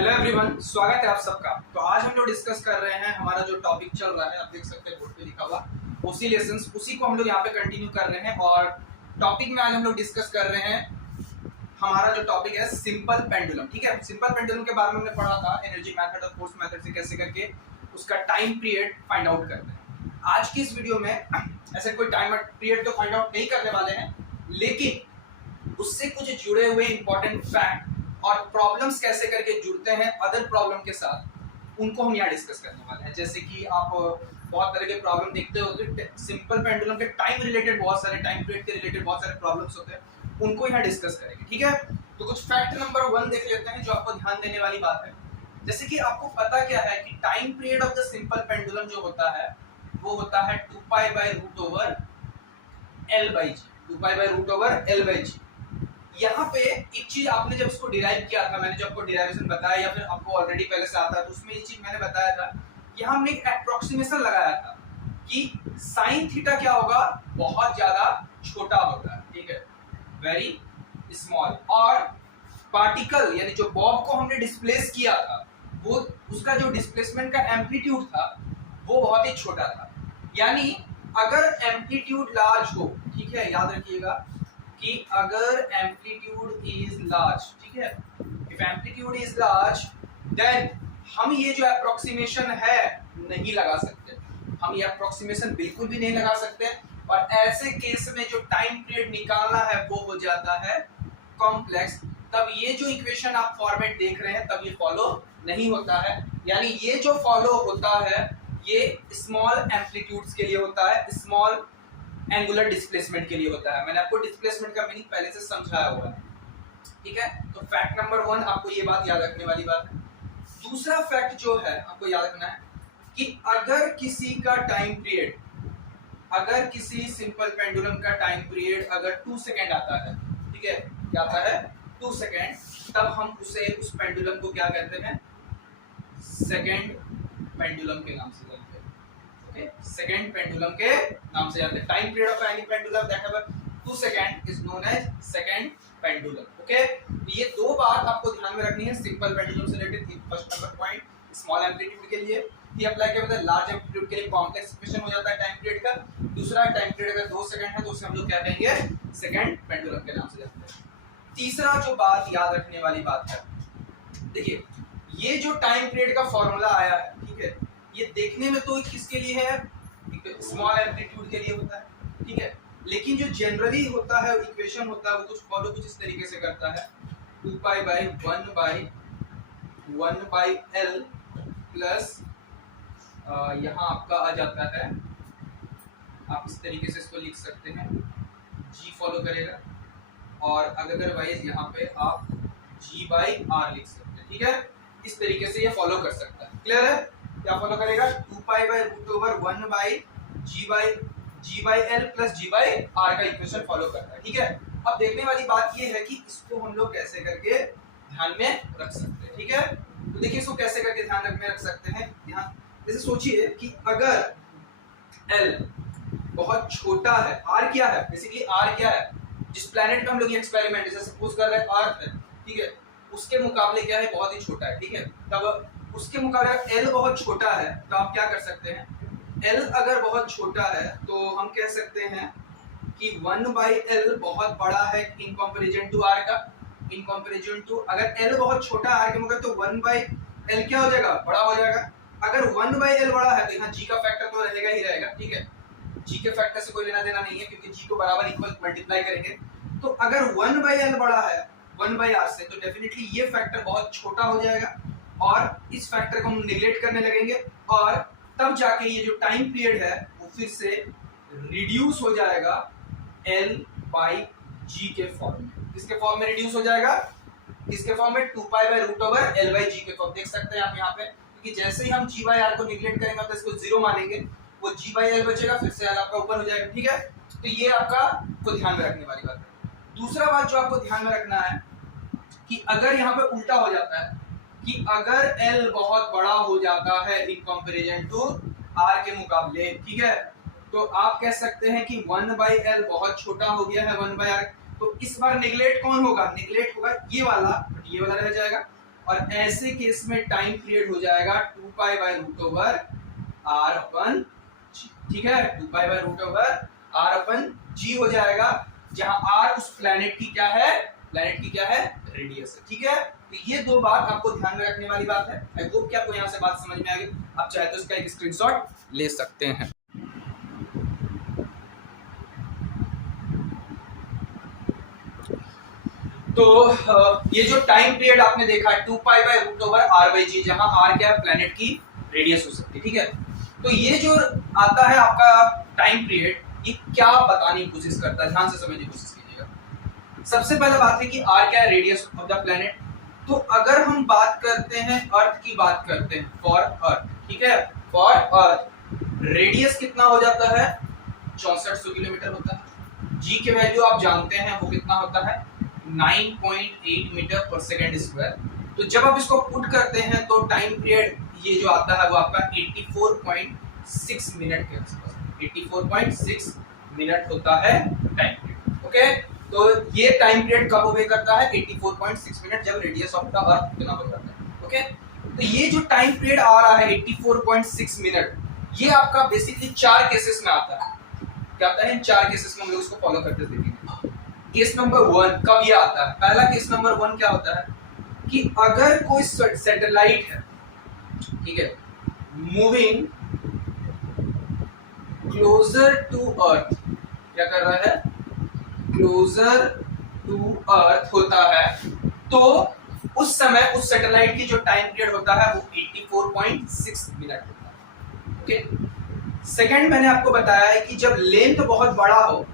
Hello everyone, स्वागत है आप सबका। तो आज हम लोग डिस्कस कर रहे हैं हमारा जो टॉपिक चल रहा है, आप देख सकते हैं बोर्ड पे लिखा हुआ ओसिलेशंस, उसी को हम लोग यहाँ पे कंटिन्यू कर रहे हैं। और टॉपिक में आज हम लोग डिस्कस कर रहे हैं, हमारा जो टॉपिक है सिंपल पेंडुलम। ठीक है, सिंपल पेंडुलम के बारे में हमने पढ़ा था, एनर्जी मेथड और फोर्स मेथड से कैसे करके उसका टाइम पीरियड फाइंड आउट करते हैं। आज की इस वीडियो में ऐसे कोई टाइम पीरियड तो फाइंड आउट नहीं करने वाले हैं, लेकिन उससे कुछ जुड़े हुए इंपॉर्टेंट फैक्ट और प्रॉब्लम्स कैसे करके जुड़ते हैं अदर प्रॉब्लम के साथ, उनको हम यहाँ डिस्कस करने वाले हैं। जैसे कि आप बहुत तरह के प्रॉब्लम देखते होंगे, सिंपल पेंडुलम के टाइम रिलेटेड बहुत सारे, टाइम पीरियड के रिलेटेड बहुत सारे प्रॉब्लम्स होते हैं, उनको यहाँ डिस्कस करेंगे। ठीक है, तो कुछ फैक्ट नंबर 1 देख लेते हैं जो आपको ध्यान देने वाली बात है। जैसे कि आपको पता क्या है कि time period of the simple pendulum जो होता है वो होता है 2π/√L/g, 2π/√L/g। यहाँ पे एक चीज आपने जब इसको डिराइव किया था, मैंने जो आपको डिराइवेशन बताया या फिर आपको ऑलरेडी पहले से आता है, तो उसमें ये चीज मैंने बताया था, यहाँ हमने एक अप्रोक्सीमेशन लगाया था कि साइन थीटा क्या होगा, बहुत ज्यादा छोटा होता है। ठीक है, वेरी स्मॉल। और पार्टिकल यानी जो बॉब को हमने डिस्प्लेस किया था, वो उसका जो डिस्प्लेसमेंट का एम्पलीट्यूड था वो बहुत ही छोटा था। यानी अगर एम्पलीट्यूड लार्ज हो, ठीक है, याद रखिएगा कि अगर एम्पलीट्यूड इज लार्ज, ठीक है, if amplitude is large then हम ये जो अप्रोक्सीमेशन है नहीं लगा सकते, हम ये अप्रोक्सीमेशन बिल्कुल भी नहीं लगा सकते। और ऐसे केस में जो टाइम पीरियड निकालना है वो हो जाता है कॉम्प्लेक्स। तब ये जो इक्वेशन आप फॉर्मेट देख रहे हैं तब ये फॉलो नहीं होता है। यानी ये जो फॉलो होता है ये स्मॉल एम्पलीट्यूड्स के लिए होता है, स्मॉल एंगुलर डिस्प्लेसमेंट के लिए होता है। मैंने आपको डिस्प्लेसमेंट का मीनिंग पहले से समझाया हुआ है। ठीक है, तो फैक्ट नंबर 1 आपको ये बात याद रखने वाली बात है। दूसरा फैक्ट जो है आपको याद रखना है कि अगर किसी का टाइम पीरियड, अगर किसी सिंपल पेंडुलम का टाइम पीरियड अगर 2 सेकेंड आता है, ठीक है, क्या आता है 2 सेकेंड, तब हम उसे उस पेंडुलम को क्या कहते हैं, सेकेंड पेंडुलम के नाम से जानते हैं। सेकेंड पेंडुलम के नाम से जानते हैं। Time period of any pendulum that have 2 second is known as second pendulum. Okay, ये दो बात आपको ध्यान में रखनी है सिंपल पेंडुलम से related. First number point, small amplitude के लिए ही अप्लाई किया जाता है, लार्ज एम्पलीट्यूड के लिए कॉम्प्लेक्स इक्वेशन हो जाता है टाइम पीरियड का। दूसरा, टाइम पीरियड अगर 2 सेकंड है तो उसे हम लोग क्या कहेंगे, सेकेंड पेंडुलम के नाम से जानते हैं। तीसरा जो बात याद रखने वाली बात है, देखिए ये जो टाइम पीरियड का फॉर्मूला आया है, ठीक है, ये देखने में तो किसके लिए है, स्मॉल एम्पलीट्यूड के लिए होता है। ठीक है, लेकिन जो जनरली होता है इक्वेशन होता है वो कुछ फॉलो कुछ इस तरीके से करता है, 2π/1/L प्लस यहाँ आपका आ जाता है, आप इस तरीके से इसको लिख सकते हैं, G फॉलो करेगा, और अदरवाइज यहाँ पे आप G/R लिख सकते हैं। ठीक है, इस तरीके से ये फॉलो कर सकता है। क्लियर है, क्या फॉलो करेगा, 2π/1/G/L प्लस G/R का इक्वेशन फॉलो करता है। ठीक है, अब देखने वाली बात ये है कि इसको हम लोग कैसे करके ध्यान में रख सकते हैं। ठीक है, तो देखिए इसको कैसे करके ध्यान में रख सकते हैं। यहाँ जैसे सोचिए कि अगर L बहुत छोटा है, R क्या है, बेसिकली R क्या है, जिस प्लेनेट पे हम लोग ये एक्सपेरिमेंट जैसे सपोज कर रहे हैं अर्थ है, ठीक है, उसके मुकाबले क्या है, बहुत ही छोटा है। ठीक है, तब उसके मुकाबले L बहुत छोटा है, तो आप क्या कर सकते हैं, L अगर बहुत छोटा है तो हम कह सकते हैं कि 1/L बहुत बड़ा है इन कंपैरिजन टू R का, इन कंपैरिजन टू, अगर L बहुत छोटा R के मुकाबले तो 1/L क्या हो जाएगा, बड़ा हो जाएगा। अगर 1/L बड़ा है तो यहाँ G का फैक्टर तो रहेगा ही रहेगा। ठीक है, G के फैक्टर से कोई लेना देना नहीं है क्योंकि G को बराबर इक्वल मल्टीप्लाई करेंगे। तो अगर 1/L बड़ा है 1/R से तो डेफिनेटली ये फैक्टर बहुत छोटा हो जाएगा और इस फैक्टर को हम निगलेक्ट करने लगेंगे, और तब जाके ये जो टाइम पीरियड है वो फिर से रिड्यूस हो जाएगा L/G के फॉर्म में। किसके फॉर्म में रिड्यूस हो जाएगा, इसके फॉर्म में 2π/√L/G के फॉर्म। देख सकते हैं आप यहाँ पे, क्योंकि जैसे ही हम G/R को निगलेक्ट करेंगे तो इसको 0 मानेंगे, वो G/L बचेगा, फिर से L आपका ऊपर हो जाएगा। ठीक है, तो ये आपका को ध्यान में रखने वाली बात है। दूसरा बात जो आपको ध्यान में रखना है कि अगर यहाँ पे उल्टा हो जाता है कि अगर L बहुत बड़ा हो जाता है इन कंपैरिजन टू R के मुकाबले, ठीक है, तो आप कह सकते हैं कि 1/L बहुत छोटा हो गया है 1/R, तो इस बार निगलेक्ट कौन होगा, निगलेक्ट होगा ये वाला रह जाएगा, और ऐसे केस में टाइम पीरियड हो जाएगा 2 pi by root over R upon g. ठीक है, 2 pi by root over R upon g हो जाएगा, जहां आर उस प्लैनेट की क्या है, प्लैनेट की क्या है, रेडियस है। ठीक है, तो ये दो बात आपको ध्यान में रखने वाली बात है। आई होप कि आपको यहाँ से बात समझ में आ गई। आप चाहे तो इसका एक स्क्रीनशॉट ले सकते हैं। तो ये जो टाइम पीरियड आपने देखा 2 pi by root over R by g, जहां आर क्या है, प्लैनेट की रेडियस हो सकती है। ठीक है, तो ये जो आता है आपका टाइम पीरियड, ये क्या बताने की कोशिश करता है, ध्यान से समझने की कोशिश कीजिएगा। सबसे पहले बात है कि आर क्या है, रेडियस ऑफ द प्लैनेट। तो अगर हम बात करते हैं अर्थ की, बात करते हैं फॉर अर्थ, ठीक है, फॉर अर्थ रेडियस कितना हो जाता है, 6400 किलोमीटर होता है। जी के वैल्यू आप जानते हैं वो कितना होता है, 9.8 मीटर पर सेकेंड स्क्वायर। तो जब आप इसको पुट करते हैं तो टाइम पीरियड ये जो आता है वो आपका 84.6 मिनट के आसपास, 84.6 मिनट होता है टाइम पीरियड। ओके, तो ये टाइम पीरियड कब ओबे करता है, 84.6 मिनट, जब रेडियस ऑफ द अर्थ कितना हो जाता है। ओके, तो ये जो टाइम पीरियड आ रहा है 84.6 मिनट, ये आपका बेसिकली 4 केसेस में आता है। क्या आता है, इन 4 केसेस में हम लोग इसको फॉलो करते देखेंगे। केस नंबर 1 कब ये आता है, पहला केस नंबर 1 क्या होता है कि अगर कोई सैटेलाइट है, ठीक है, मूविंग क्लोजर टू अर्थ, क्या कर रहा है, क्लोजर टू अर्थ होता है, तो उस समय उस सैटेलाइट की जो टाइम पीरियड होता है वो 84.6 मिनट होता है। ओके, सेकंड मैंने आपको बताया है कि जब लेंथ बहुत बड़ा हो,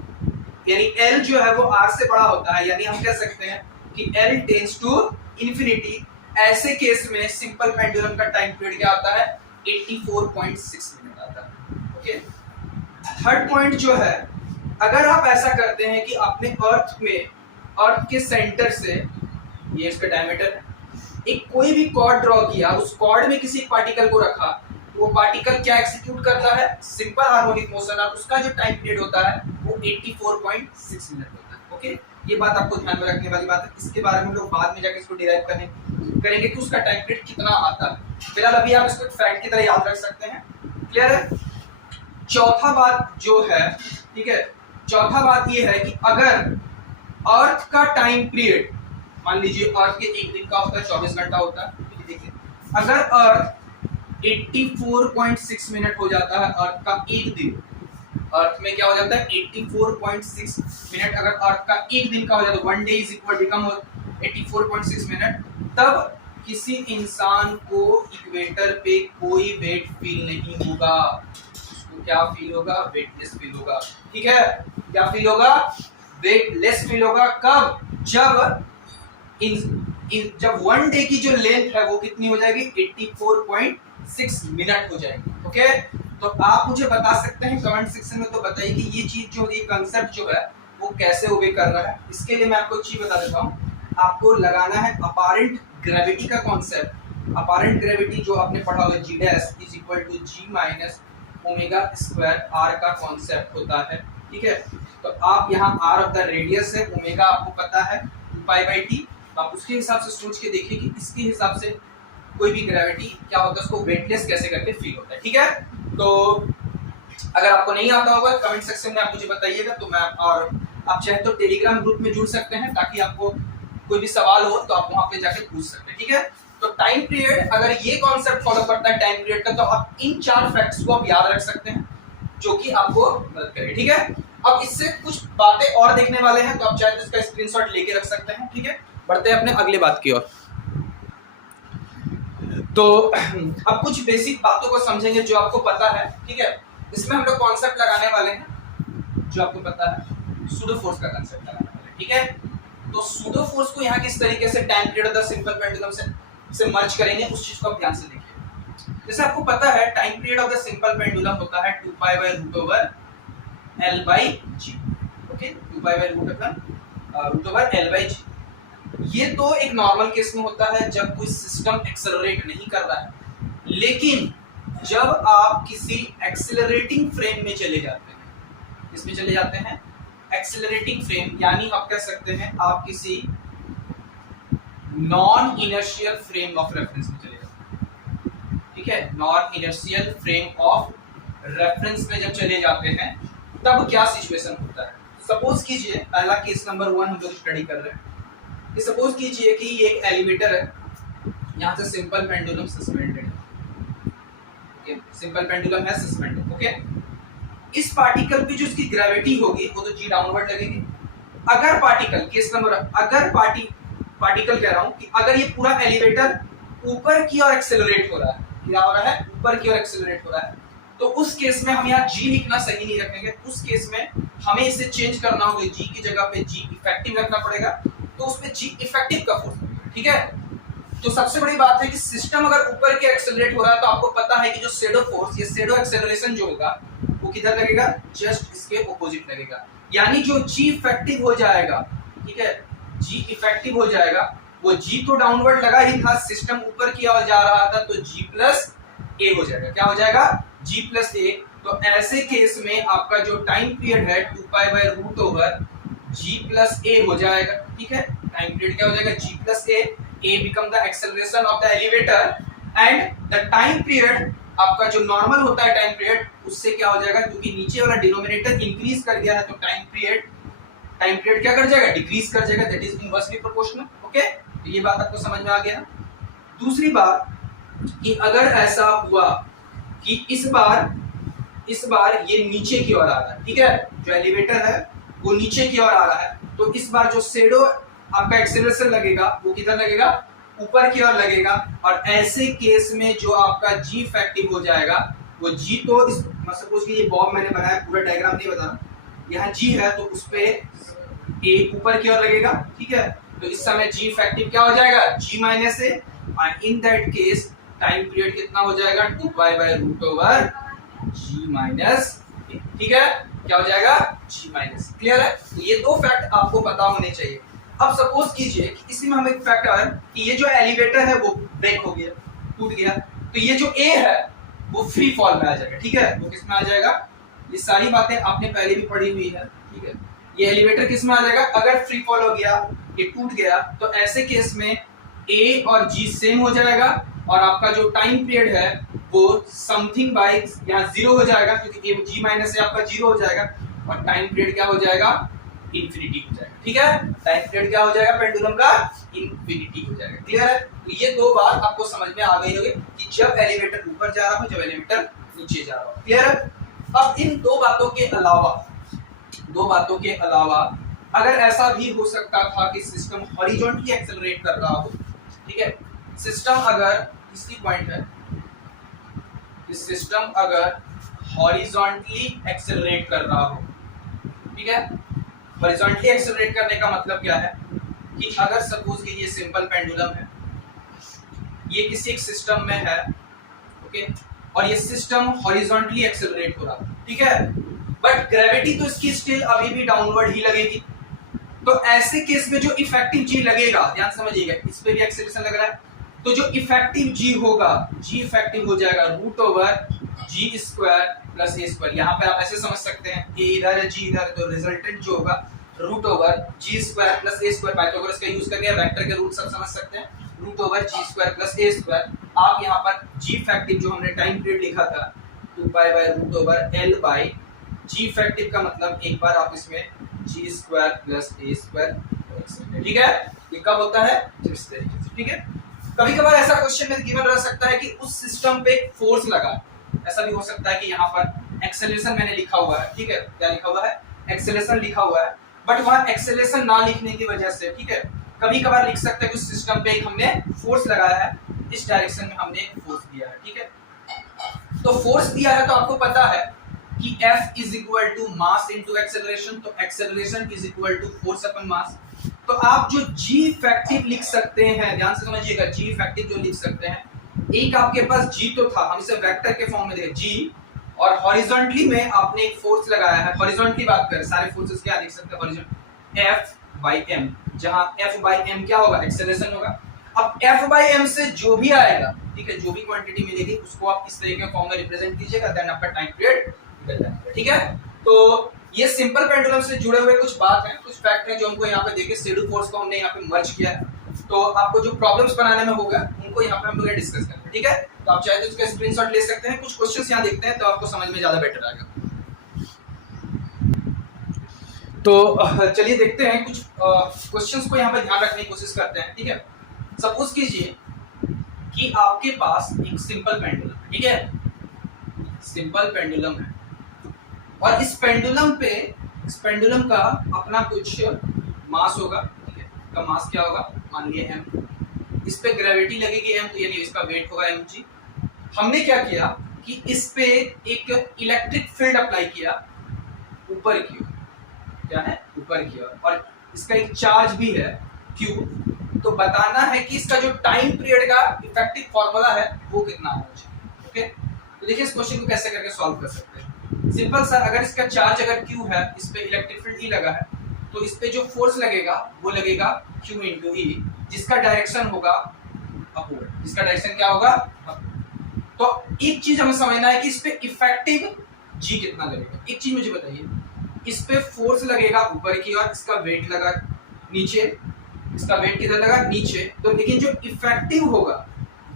यानी L जो है वो R से बड़ा होता है, यानी हम कह सकते हैं कि L टेंड्स टू इंफिनिटी, ऐसे केस में सिंपल पेंडुलम का टाइम पीरियड क्या आता है, 84.6 मिनट आता है। ओके, थर्ड पॉइंट जो है, अगर आप ऐसा करते हैं कि अपने अर्थ में, अर्थ के सेंटर से, ये इसका डायमीटर है, एक कोई भी कॉर्ड ड्रॉ किया, उस कॉर्ड में किसी पार्टिकल को रखा, वो पार्टिकल क्या एग्जीक्यूट करता है, सिंपल हार्मोनिक मोशन, और उसका जो टाइम पीरियड होता है वो 84.6 मिनट होता है। ओके, ये बात आपको ध्यान में रखने वाली बात है। इसके बारे में हम लोग बाद में जाके इसको डिराइव करेंगे कि उसका टाइम पीरियड कितना आता है। फिलहाल अभी आप इसको फैक्ट की तरह याद रख सकते हैं। क्लियर है। चौथा बात जो है, ठीक है, चौथा बात ये है कि अगर अर्थ का टाइम पीरियड, मान लीजिए अर्थ के एक दिन का होता है, 24 घंटा होता है, देखिए अगर अर्थ 84.6 मिनट हो जाता है, अर्थ का एक दिन, अर्थ में क्या हो जाता है 84.6 मिनट, अगर अर्थ का एक दिन का हो जाता है, 1 day is equal become 84.6 minute, तब किसी इंसान को इक्वेटर पे कोई वेट फील नहीं होगा। उसको क्या फील होगा, वेटलेस फील होगा। ठीक है, क्या फील होगा, वेटलेस फील होगा। कब, जब जब 1 डे की जो लेंथ है वो कितनी हो जाएगी, 84.6 मिनट हो जाएगी। ओके, तो आप मुझे बता सकते हैं कमेंट सेक्शन में, तो बताइए कि ये चीज जो, ये कंसेप्ट जो है वो कैसे ओबे कर रहा है। इसके लिए मैं आपको एक चीज बता देता हूँ, आपको लगाना है अपारेंट ग्रेविटी का कॉन्सेप्ट। अपारेंट ग्रेविटी जो आपने पढ़ा होगा, G dash is equal to G minus omega square R का कॉन्सेप्ट होता है। ठीक है, तो आप यहाँ R ऑफ द रेडियस है, ओमेगा आपको पता है 2π/t, आप उसके हिसाब से सोच के देखिए कि इसके हिसाब से कोई भी ग्रेविटी क्या होता है, उसको वेटलेस कैसे करके फील होता है। ठीक है, तो अगर आपको नहीं आता होगा कमेंट सेक्शन में आप मुझे बताइएगा, तो मैं, और आप चाहे तो टेलीग्राम ग्रुप में जुड़ सकते हैं, ताकि आपको कोई भी सवाल हो तो आप वहां पे जाके पूछ सकते हैं। ठीक है, तो टाइम पीरियड अगर ये कॉन्सेप्ट फॉलो करता है टाइम पीरियड का, तो आप इन 4 फैक्ट्स को आप याद रख सकते हैं, जो कि आपको मदद करेगा। ठीक है, अब इससे कुछ बातें और देखने वाले हैं, तो आप चाहे तो इसका स्क्रीनशॉट लेके रख सकते हैं। ठीक है, बढ़ते हैं अपने अगले बात की ओर। तो अब कुछ बेसिक बातों को समझेंगे जो आपको पता है। ठीक है, इसमें हम लोग कॉन्सेप्ट लगाने वाले हैं जो आपको पता है, सूडो फोर्स का कॉन्सेप्ट लगाने वाले हैं। ठीक है, तो सूडो फोर्स को यहाँ किस तरीके से time period of the simple pendulum से मर्ज करेंगे, उस चीज को आप ध्यान से देखिए। जैसे आपको पता है time period of the simple pendulum होता है 2π/√L/g। Okay, 2π/√L/g। ये तो एक नॉर्मल केस में होता है जब कोई सिस्टम एक्सेलरेट नहीं कर रहा है, लेकिन जब आप किसी एक्सेलरेटिंग फ्रेम में चले जाते हैं, किसमें चले जाते हैं, एक्सेलरेटिंग फ्रेम, यानी आप कह सकते हैं आप किसी non inertial frame of reference में चलेगा, ठीक है। Non inertial frame of reference में जब चले जाते हैं तब क्या सिचुएशन होता है। सपोज कीजिए पहला केस नंबर 1 हम लोग स्टडी कर रहे हैं कि सपोज कीजिए कि ये एक एलिवेटर है, यहाँ से सिंपल पेंडुलम सस्पेंडेड है, ओके, सिंपल पेंडुलम है सस्पेंडेड, ओके। इस पार्टिकल पे जो इसकी ग्रेविटी होगी वो तो जी डाउनवर्ड लगेगी। अगर पार्टिकल, केस नंबर, अगर पार्टिकल कह रहा हूं कि अगर ये पूरा एलिवेटर ऊपर की ओर एक्सेलरेट हो रहा है, क्या हो रहा है, ऊपर की ओर एक्सेलरेट हो रहा है, तो उस केस में हम यहाँ जी लिखना सही नहीं रखेंगे। उस केस में हमें इसे चेंज करना होगा, जी की जगह पे जी इफेक्टिव रखना पड़ेगा, तो उसमें जी इफेक्टिव का फोर्स लगेगा, ठीक है। तो सबसे बड़ी बात है कि सिस्टम अगर ऊपर के एक्सेलरेट हो रहा है तो आपको पता है कि जो शैडो फोर्स, ये शैडो एक्सेलरेशन जो होगा वो किधर लगेगा, जस्ट इसके ऑपोजिट लगेगा। यानी जो जी इफेक्टिव हो जाएगा, ठीक है, जी इफेक्टिव हो जाएगा, वो जी तो डाउनवर्ड लगा ही था, सिस्टम ऊपर की ओर जा रहा था, तो जी प्लस ए हो जाएगा। क्या हो जाएगा, जी प्लस ए। तो ऐसे केस में आपका जो टाइम पीरियड है 2π/√ओवर जी प्लस ए हो जाएगा, ठीक है। टाइम पीरियड क्या हो जाएगा, g plus a, a become the acceleration of the elevator and the time period आपका जो नॉर्मल होता है टाइम पीरियड, उससे क्या हो जाएगा, क्योंकि नीचे वाला डिनोमिनेटर इंक्रीज कर दिया है तो टाइम पीरियड क्या कर जाएगा, डिक्रीज कर जाएगा, that is inversely proportional, okay. तो ये बात आपको समझ में आ गया। दूसरी बात कि अगर ऐसा हुआ कि इस बार ये नीचे की ओर आ रहा है, ठीक है, जो एलिवेटर है वो नीचे की ओर आ रहा है, तो इस बार जो शैडो आपका एक्सेलरेशन लगेगा वो किधर लगेगा, ऊपर की ओर लगेगा। और ऐसे केस में जो आपका जी इफेक्टिव हो जाएगा, वो जी तो इस सपोज कि ये बॉब मैंने बनाया, पूरा डायग्राम नहीं बताना, यहाँ जी है तो उस पे ए ऊपर की ओर लगेगा, ठीक है। तो इस समय जी इफेक्टिव क्या हो जाएगा, जी माइनस ए, और in that case time period कितना हो जाएगा, 2π/√ओवर जी माइनस ए, ठीक है। क्या हो जाएगा, जी माइनस। क्लियर है। तो ये दो फैक्ट आपको पता होने चाहिए। अब सपोज कीजिए कि इसी में हम एक फैक्ट है कि ये जो एलिवेटर है वो ब्रेक हो गया, टूट गया, तो ये जो ए है वो फ्री फॉल में आ जाएगा, ठीक है। वो किस में आ जाएगा, ये सारी बातें आपने पहले भी पढ़ी हुई है, ठीक है। ये एलिवेटर किस में आ जाएगा, अगर फ्री फॉल हो गया, ये टूट गया, तो ऐसे केस में ए और जी सेम हो जाएगा और आपका जो टाइम पीरियड है वो समथिंग बाय यहाँ 0 हो जाएगा, क्योंकि जी माइनस से आपका 0 हो जाएगा, और टाइम पीरियड क्या हो जाएगा, इंफिनिटी हो जाएगा, ठीक है। टाइम पीरियड क्या हो जाएगा पेंडुलम का, इंफिनिटी हो जाएगा। क्लियर है। तो ये दो बात आपको समझ में आ गई होगी कि जब एलिवेटर ऊपर जा रहा हो, जब एलिवेटर नीचे जा रहा हो। क्लियर है। अब इन दो बातों के अलावा अगर ऐसा भी हो सकता था कि सिस्टम हॉरिजॉन्टली एक्सेलरेट कर रहा हो, ठीक है, सिस्टम अगर इसकी पॉइंट है, इस सिस्टम अगर हॉरिजॉन्टली एक्सेलरेट कर रहा हो, ठीक है। हॉरिजॉन्टली एक्सेलरेट करने का मतलब क्या है कि अगर सपोज कि ये सिंपल पेंडुलम है, ये किसी एक सिस्टम में है, ओके, और ये सिस्टम हॉरिजॉन्टली एक्सेलरेट हो रहा है, ठीक है, बट ग्रेविटी तो इसकी स्टिल अभी भी डाउनवर्ड ही लगेगी। तो ऐसे केस में जो इफेक्टिव जी लगेगा, ध्यान समझिएगा, इस पे भी एक्सेलरेशन लग रहा है, तो जो इफेक्टिव जी होगा, जी इफेक्टिव हो जाएगा √जी² प्लस ए²। यहाँ पे आप ऐसे समझ सकते हैं, ए इधर है, जी इधर है, तो रिजल्टेंट जो होगा √जी² प्लस ए²। पाइथागोरस का यूज करके वेक्टर के रूट सब समझ सकते हैं, √जी² प्लस ए²। आप यहाँ पर जी इफेक्टिव जो हमने टाइम पीरियड लिखा था 2π/√L जी इफेक्टिव का मतलब एक बार आप इसमें g² प्लस a², ठीक है। ये कब होता है, जब इस तरीके से, ठीक है। कभी कभार ऐसा क्वेश्चन में गिवन रह सकता है कि उस सिस्टम पे फोर्स लगा, ऐसा भी हो सकता है कि यहाँ पर एक्सेलरेशन मैंने लिखा हुआ है, ठीक है, क्या लिखा हुआ है, एक्सेलरेशन लिखा हुआ है, बट वहां एक्सेलरेशन ना लिखने की वजह से, ठीक है, कभी कभार लिख सकते हैं कि उस सिस्टम पे एक हमने फोर्स लगाया है, इस डायरेक्शन में हमने एक फोर्स दिया है, ठीक है। तो फोर्स दिया है तो आपको पता है कि F is equal to mass into acceleration, तो acceleration is equal to force upon mass. तो आप जो G इफेक्टिव लिख सकते हैं, ध्यान से समझिएगा, G इफेक्टिव जो लिख सकते हैं, एक आपके पास G तो था, हम इसे वेक्टर के फॉर्म में देखें G, और हॉरिजॉन्टली में आपने एक फोर्स लगाया है। हॉरिजॉन्टली बात करें, सारे फोर्सेस क्या लिख सकते हैं, हॉरिजॉन्टल F/m, जहां F/m क्या होगा, एक्सेलरेशन होगा। अब F/m से जो भी आएगा, ठीक है, जो भी क्वांटिटी मिलेगी उसको आप इस तरीके के फॉर्म में रिप्रेजेंट कीजिएगा, देन आपका टाइम पीरियड निकल जाएगा, ठीक है। तो ये सिंपल पेंडुलम से जुड़े हुए कुछ बात है, कुछ फैक्ट है जो हमको यहाँ पे देखे, शैडो फोर्स को हमने यहाँ पे मर्ज किया है, तो आपको जो प्रॉब्लम्स बनाने में होगा उनको यहाँ पे हम लोग डिस्कस करेंगे, ठीक है। तो आप चाहे तो इसका स्क्रीनशॉट ले सकते हैं, कुछ क्वेश्चंस यहाँ देखते हैं तो आपको समझ में ज्यादा बेटर आएगा। तो चलिए देखते हैं कुछ क्वेश्चंस को यहाँ पे ध्यान रखने की कोशिश करते हैं, ठीक है। सपोज कीजिए कि आपके पास एक सिंपल पेंडुलम है, ठीक है, सिंपल पेंडुलम है, और इस पेंडुलम का अपना कुछ मास होगा, ठीक है, का मास क्या होगा, मान लिया m, इस पे ग्रेविटी लगेगी m, तो यानी इसका वेट होगा mg। हमने क्या किया कि इस पे एक इलेक्ट्रिक फील्ड अप्लाई किया ऊपर की ओर, क्या है, ऊपर की ओर, और इसका एक चार्ज भी है q। तो बताना है कि इसका जो टाइम पीरियड का इफेक्टिव फॉर्मूला है वो कितना होना चाहिए, ओके। तो देखिए इस क्वेश्चन को कैसे करके सॉल्व कर सकते हैं। सिंपल सा, अगर इसका चार्ज अगर q है, इस पे इलेक्ट्रिक फील्ड E लगा है, तो इस पे जो फोर्स लगेगा वो लगेगा q इंटू ई, जिसका डायरेक्शन होगा अपवर्ड, जिसका डायरेक्शन क्या होगा अपवर्ड। तो एक चीज हमें समझना है कि इस पे इफेक्टिव g कितना लगेगा। एक चीज मुझे बताइए, इस पे फोर्स लगेगा ऊपर की और इसका वेट लगा नीचे, इसका वेट किधर लगा, नीचे। तो लेकिन जो इफेक्टिव होगा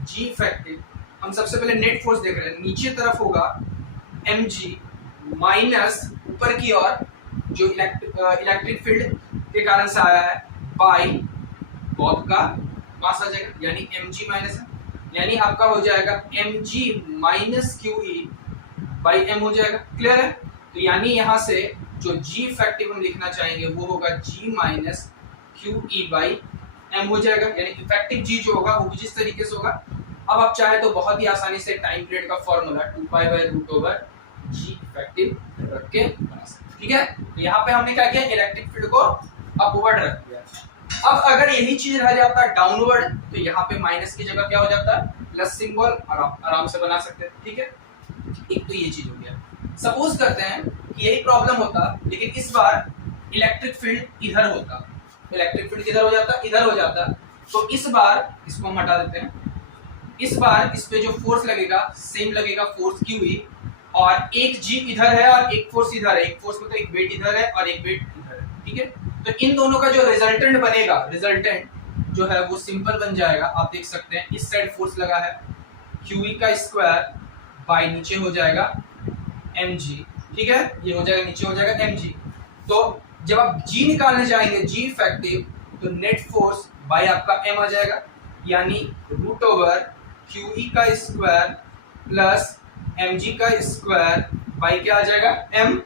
g इफेक्टिव, हम सबसे पहले नेट फोर्स देख रहे हैं, नीचे तरफ होगा mg माइनस ऊपर की ओर जो इलेक्ट्रिक फील्ड के कारण से आया है बाय बॉब का मास आ जाएगा, यानी mg माइनस है, यानी आपका हो जाएगा mg minus qe by m हो जाएगा। क्लियर है। तो यानी यहां से जो g इफेक्टिव हम लिखना चाहेंगे वो होगा g minus qe by m हो जाएगा, यानी इफेक्टिव g जो होगा वो जिस तरीके से होगा। अब आप चाहे तो बहुत ही आसानी से टाइम पीरियड का फॉर्मूला 2π/√g इफेक्टिव रख के बना सकते हैं, ठीक है। तो यहाँ पे हमने क्या किया, इलेक्ट्रिक फील्ड को अपवर्ड रख दिया। अब अगर यही चीज रह जाता डाउनवर्ड, तो यहाँ पे माइनस की जगह क्या हो जाता है, प्लस सिंबल, आराम से बना सकते हैं, ठीक है। एक तो ये चीज हो गया। सपोज करते हैं कि यही प्रॉब्लम होता, लेकिन इस बार इलेक्ट्रिक फील्ड इधर होता, इलेक्ट्रिक फील्ड किधर हो जाता, इधर हो जाता। तो इस बार इसको हम हटा देते हैं, इस बार इस पे जो फोर्स लगेगा सेम लगेगा, फोर्स QE, और एक g इधर है और एक फोर्स इधर है, एक फोर्स मतलब एक वेट इधर है और एक वेट इधर है, ठीक है। तो इन दोनों का जो रिजल्टेंट बनेगा, रिजल्टेंट जो है वो सिंपल बन जाएगा। आप देख सकते हैं इस साइड फोर्स लगा है QE का स्क्वायर बाय नीचे हो जाएगा mg, ठीक है, ये हो जाएगा नीचे हो जाएगा mg। तो जब आप g निकालने जाएंगे, g इफेक्टिव, तो नेट फोर्स बाय आपका m आ जाएगा, यानी √QE का स्क्वायर प्लस mg का स्क्वायर बाई क्या आ जाएगा m।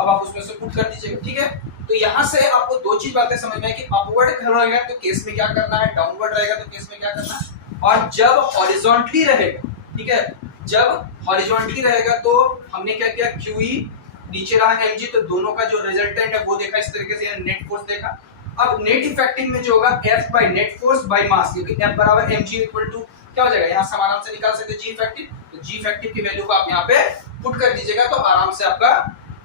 अब आप उसमें से पुट कर दीजिएगा, ठीक है। तो यहाँ से आपको दो चीज बातें समझ में है कि अपवर्ड रहेगा तो केस में क्या करना है, डाउनवर्ड रहेगा तो केस में क्या करना है, और जब हॉरिजॉन्टली रहेगा, ठीक है, जब हॉरिजॉन्टली रहेगा तो हमने क्या किया, QE नीचे रहा mg, तो दोनों का जो रिजल्टेंट है वो देखा इस तरीके से, नेट फोर्स देखा। अब नेट इफेक्टिव में जो होगा F by net force by mass, क्योंकि F बराबर mg इक्वल टू क्या हो जाएगा, यहाँ से आराम से निकाल सकते हैं g इफेक्टिव। तो g इफेक्टिव की वैल्यू को आप यहाँ पे पुट कर दीजिएगा तो आराम से आपका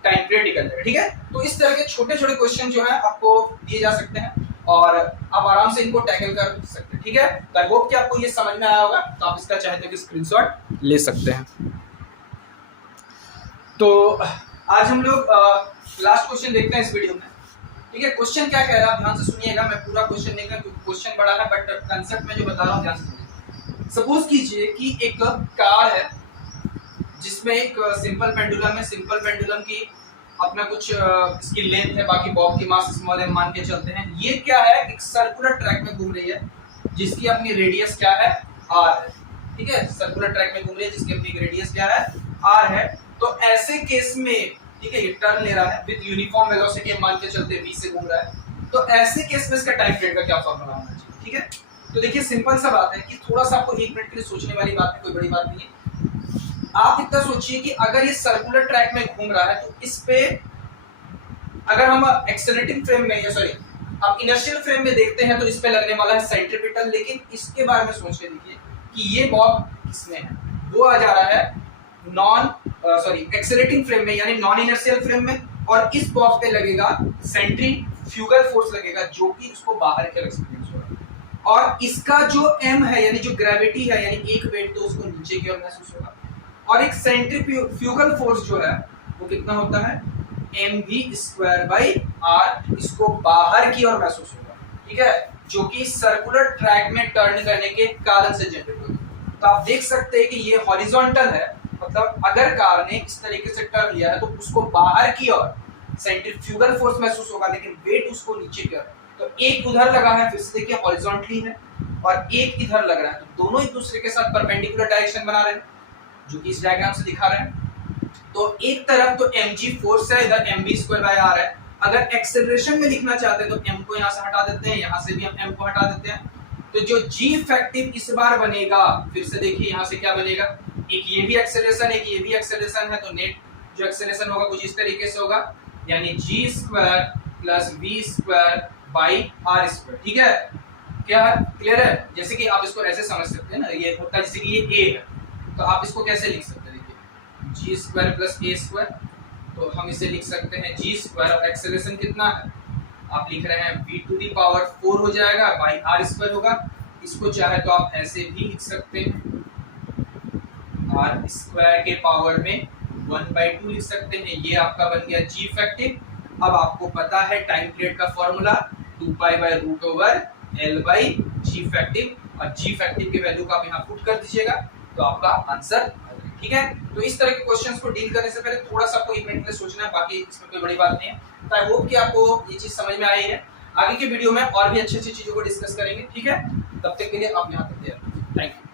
टाइम पीरियड निकल जाएगा, ठीक है। तो इस तरह के छोटे-छोटे क्वेश्चन जो है आपको दिए जा सकते हैं और आप आराम से इनको टैकल कर सकते हैं, ठीक है। तो आई होप कि आपको ये समझ में आया होगा। तो आप इसका चाहे तो स्क्रीनशॉट ले सकते हैं। तो आज हम लोग लास्ट क्वेश्चन देखते हैं इस वीडियो में, ठीक है। क्वेश्चन क्या कह रहा है, ध्यान से सुनिएगा, मैं पूरा क्वेश्चन नहीं करूंगा क्योंकि क्वेश्चन बड़ा है, बट कांसेप्ट में जो बता रहा हूं ध्यान से सुनिए। सपोज कीजिए कि एक कार है जिसमें एक सिंपल पेंडुलम है, सिंपल पेंडुलम की अपना कुछ इसकी लेंथ है, बाकी बॉब की मास स्मॉल है मान के चलते हैं। ये क्या है, एक सर्कुलर ट्रैक में घूम रही है जिसकी अपनी रेडियस क्या है, r है, ठीक है। सर्कुलर ट्रैक में घूम रही है जिसकी अपनी रेडियस क्या है, r है। तो ऐसे केस में, ठीक है, ये टर्न ले रहा है विद यूनिफॉर्म वेलोसिटी, मान के चलते v से घूम रहा है। तो ऐसे केस में इसका टाइम पीरियड का क्या फॉर्मूला होना चाहिए, ठीक है। तो देखिए सिंपल सा बात है कि थोड़ा सा आपको 1 मिनट के लिए सोचने वाली बात है, कोई बड़ी बात नहीं है। आप इतना सोचिए कि अगर ये सर्कुलर ट्रैक में घूम रहा है तो इस पे अगर हम एक्सेलरेटिंग फ्रेम में, या सॉरी आप इनर्शियल फ्रेम में देखते हैं तो इस पे लगने वाला है सेंट्रीपिटल। लेकिन इसके बारे में सोच के देखिए कि ये बॉब किसमें है, वो आ जा रहा है एक्सेलरेटिंग फ्रेम में, यानी नॉन इनर्शियल फ्रेम में, और इस बॉब पे लगेगा सेंट्रीफ्यूगल फोर्स लगेगा जो कि उसको बाहर के एक्सपीरियंस हो रहा है। और इसका जो m है, यानी जो ग्रेविटी है, यानी एक वेट तो उसको नीचे की ओर महसूस होगा, और एक सेंट्रीफ्यूगल फोर्स जो है वो कितना होता है, mv² बाई r, इसको बाहर की ओर महसूस होगा, ठीक है। जो कि सर्कुलर ट्रैक में टर्न करने के कारण से जनरेट होगी। तो आप देख सकते हैं कि ये हॉरिजॉन्टल है, मतलब अगर कार ने इस तरीके से टर्न लिया है तो उसको बाहर की ओर सेंट्रीफ्यूगल फोर्स महसूस होगा, लेकिन वेट उसको नीचे की ओर। तो एक उधर लगा है, फिर से देखिए हॉरिजॉन्टली है, और एक इधर लग रहा है, तो दोनों एक दूसरे के साथ परपेंडिकुलर डायरेक्शन बना रहे हैं, जो कि इस डायग्राम से दिखा रहे हैं। तो एक तरफ तो mg फोर्स है, इधर mv²r है। अगर एक्सेलरेशन में लिखना चाहते हैं तो m को यहाँ से हटा देते हैं, यहाँ से भी हम m को हटा देते हैं। तो जो g इफेक्टिव इस बार बनेगा, फिर से देखिए यहाँ से क्या बनेगा, एक ये भी एक्सेलरेशन, एक ये भी एक्सेलरेशन है, तो नेट जो एक्सेलरेशन होगा कुछ इस तरीके से होगा, यानी g² plus v² by r²। ठीक है, क्या क्लियर है? जैसे कि आप इसको ऐसे समझ सकते हैं ना, ये होता है जैसे कि ये a है, तो आप इसको कैसे लिख सकते हैं, देखिए g² प्लस a², तो हम इसे लिख सकते हैं g², और एक्सेलरेशन कितना है, आप लिख रहे हैं v⁴ हो जाएगा, बाई r² होगा। इसको चाहे तो आप ऐसे भी लिख सकते हैं, r² के पावर में 1/2 लिख सकते हैं। ये आपका बन गया g इफेक्टिव। अब आपको पता है टाइम पीरियड का फॉर्मूला 2π/√L/g इफेक्टिव, और g इफेक्टिव की वैल्यू को आप यहाँ पुट कर दीजिएगा, तो आपका आंसर। ठीक है, तो इस तरह के क्वेश्चंस को डील करने से पहले थोड़ा सा आपको 1 मिनट के लिए सोचना है, बाकी इसमें कोई बड़ी बात नहीं है। तो आई होप कि आपको ये चीज समझ में आई है। आगे के वीडियो में और भी अच्छी अच्छी चीजों को डिस्कस करेंगे। ठीक है, तब तक के लिए आप यहाँ तक तैयार। Thank you.